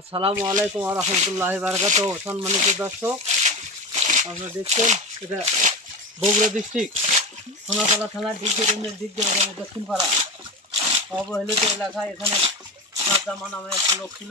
আসসালামু আলাইকুম রহমতুল্লাহ বারকাত সম্মানিত দর্শক, আপনারা দেখছেন এটা বগুড়া ডিস্ট্রিক্ট, সোনাতলা থানার দিক দিয়ে দিক দিয়ে এখানে দক্ষিণ পাড়া অবহেলিত এলাকায় এখানে সাদ্দামা নামে একটা লোক ছিল।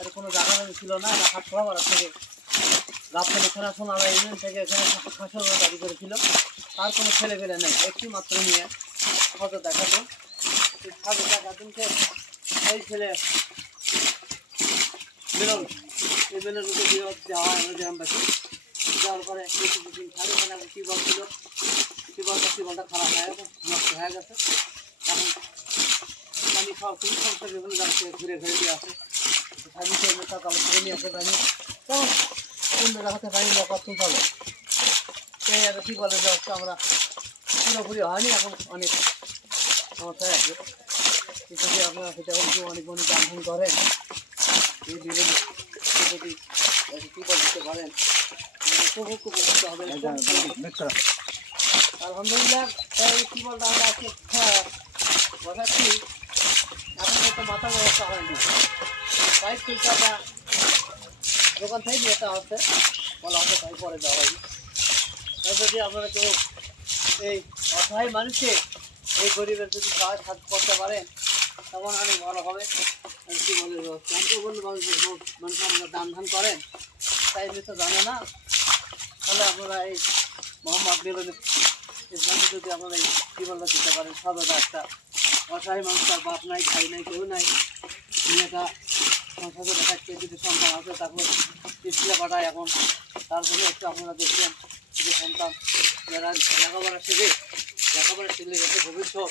এর কোনো জায়গা ছিল না, এটা হাটপাড়া থেকে থানা সোনালা ইউনিয়ন থেকে এখানে ফাঁসল দাবি করেছিল। তার কোনো ছেলে পেলে নেই, একটি মাত্র নিয়ে হয়তো দেখাতো সাথে দেখাতেনকে এই ছেলে বেরোন এই বেলের রুটে দিয়ে যাওয়া আমরা গ্রামবাসী যাওয়ার পরে কিছু দিন খালি এখানে এখন টিউবওয়েল ছিল? টিউবওয়েলটা টিউবওয়েলটা খারাপ হয়ে গেছে, নষ্ট হয়ে গেছে। এখন পানি খাওয়া খুবই সমস্যা, বিভিন্ন থেকে ঘুরে ঘুরে দিয়ে আসে। সার্ভিসে সকাল থেকে নিয়ে আসে পানি। কেমন? অন্য জায়গাতে পানি নৌকা তুলতে হবে সেই বলে যে হচ্ছে আমরা পুরোপুরি হয়নি, এখন অনেক সমস্যায় আছে। যদি আপনারা সেটা অনেক অনেক দান করেন। আলহামদুলিল্লাহ এই কি বলতে আমরা আজকে হ্যাঁ, বসাচ্ছি। এখন হয়তো মাথা ব্যবস্থা হয়নি। পাইপ ফিল্টারটা দোকান থেকে যেতে হচ্ছে। বলা হচ্ছে তাই পরে দেওয়া হয়নি। যদি আপনারা কেউ এই অসহায় মানুষকে এই গরিবের যদি কাজ হাত করতে পারেন তখন অনেক ভালো হবে। কি বলে জানতে বললে মানুষ আপনারা দান ধান করেন? তাই এমনি তো জানে না। তাহলে আপনারা এই মোহাম্মদ ইসলামকে যদি আপনারা কি বলতে দিতে পারেন সদা একটা অসহায় মানুষ, তার বাপ নাই, ভাই নাই, কেউ নাই, মেয়েটা সংসারে দেখাচ্ছে যদি সন্তান আছে তারপর স্কুলে পাঠায় এখন। তার জন্য একটু আপনারা দেখছেন যে সন্তান যারা লেখাপড়া শেখে, লেখাপড়া শিখলে যাতে ভবিষ্যৎ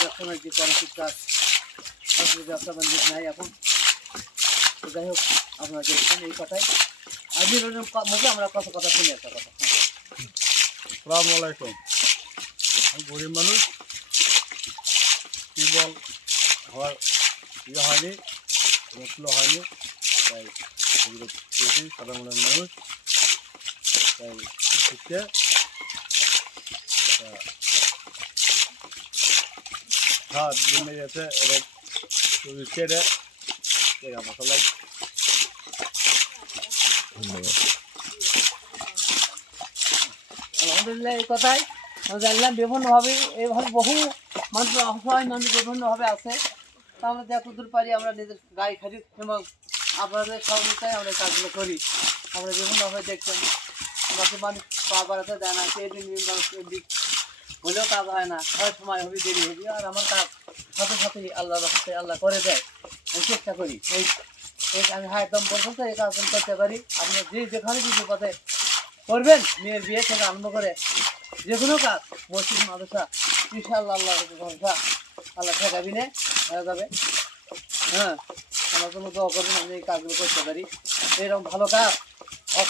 ব্যবসার যে কর্মসূচি কাজ আসলে ব্যবসা বাণিজ্য নাই এখন, তো যাই হোক আপনারা এই কথাই। আজকের মুখে আমরা কত কথা শুনি একটা কথা। সালামু আলাইকুম। আমি গরিব মানুষ। টিউবওয়েল হওয়ার ইয়ে হয়নি মশলো হয়নি, তাই পেয়েছি, সাধারণ মানুষ। তাই শিখতে হাত জমে গেছে এবার কেটে জায়গা মশলা আলহামদুলিল্লাহ, এই কথাই। জানলাম বিভিন্নভাবে এইভাবে বহু মানুষ অসহায় মানুষ বিভিন্নভাবে আছে। তা আমরা যতদূর পারি আমরা নিজের গায়ে খাটি এবং আপনাদের সহযোগিতায় আমরা কাজগুলো করি। আমরা বিভিন্নভাবে দেখছেন। আমাকে মানুষ পা বাড়াতে দেয় না সেই দিন মানুষ হলেও কাজ হয় না, হয় সময় হবে, দেরি হবে। আর আমার কাজ সাথে সাথেই আল্লাহ রাস্তায় আল্লাহ করে দেয়। আমি চেষ্টা করি। এই এই আমি হ্যাঁ একদম পর্যন্ত এই কাজ করতে পারি। আপনি যে যেখানে কিছু পথে করবেন মেয়ের বিয়ে থেকে আরম্ভ করে যে কোনো কাজ, মসজিদ, মাদ্রাসা, ইনশাআল্লাহ আল্লাহ ভরসা। আল্লাহ ঠেকাবি নে, হয়ে যাবে। হ্যাঁ আমার জন্য দোয়া করবেন, আমি এই কাজগুলো করতে পারি। এরকম ভালো কাজ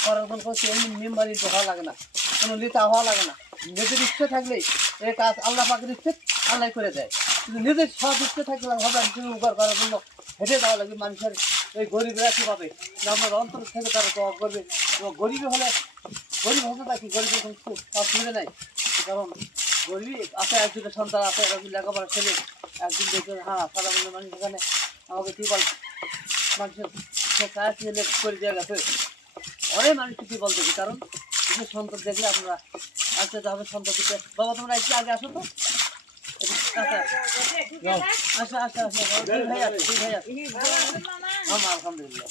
কোনো কোনো এমনি মেম্বারি হওয়া লাগে না। কোনো লিতা হওয়া লাগে না। নিজের ইচ্ছে থাকলেই এই কাজ আল্লাহ পাকের ইচ্ছে আল্লাহ করে দেয়। কিন্তু নিজের সব ইচ্ছে থাকলে হবে তুমি উপকার করার জন্য হেঁটে দেওয়া লাগবে মানুষের এই গরিবরা কী পাবে। আমার অন্তর থেকে তারা দোয়া করবে। এবং গরিবই হলে গরিব হবে নাকি গরিবের কোনো অসুবিধা নাই। কারণ গরিবই আছে, একজনের সন্তান আছে, একজন লেখাপড়া ছেলে একদিন দেখবে হ্যাঁ বন্ধু মানুষ এখানে, আমাকে কী বল? মানুষের সে কাজ করে দেওয়া গেছে। অনেক মানুষ কি বলতে কারণ সেই সন্তোষ দেখলে আপনারা আসতে যাবে সন্তোষ দিতে বাবা তোমরা একটু আগে আসো তো? আচ্ছা। আসো আসো আসো। ভাই আছে ভাই আছে আমার আলহামদুলিল্লাহ।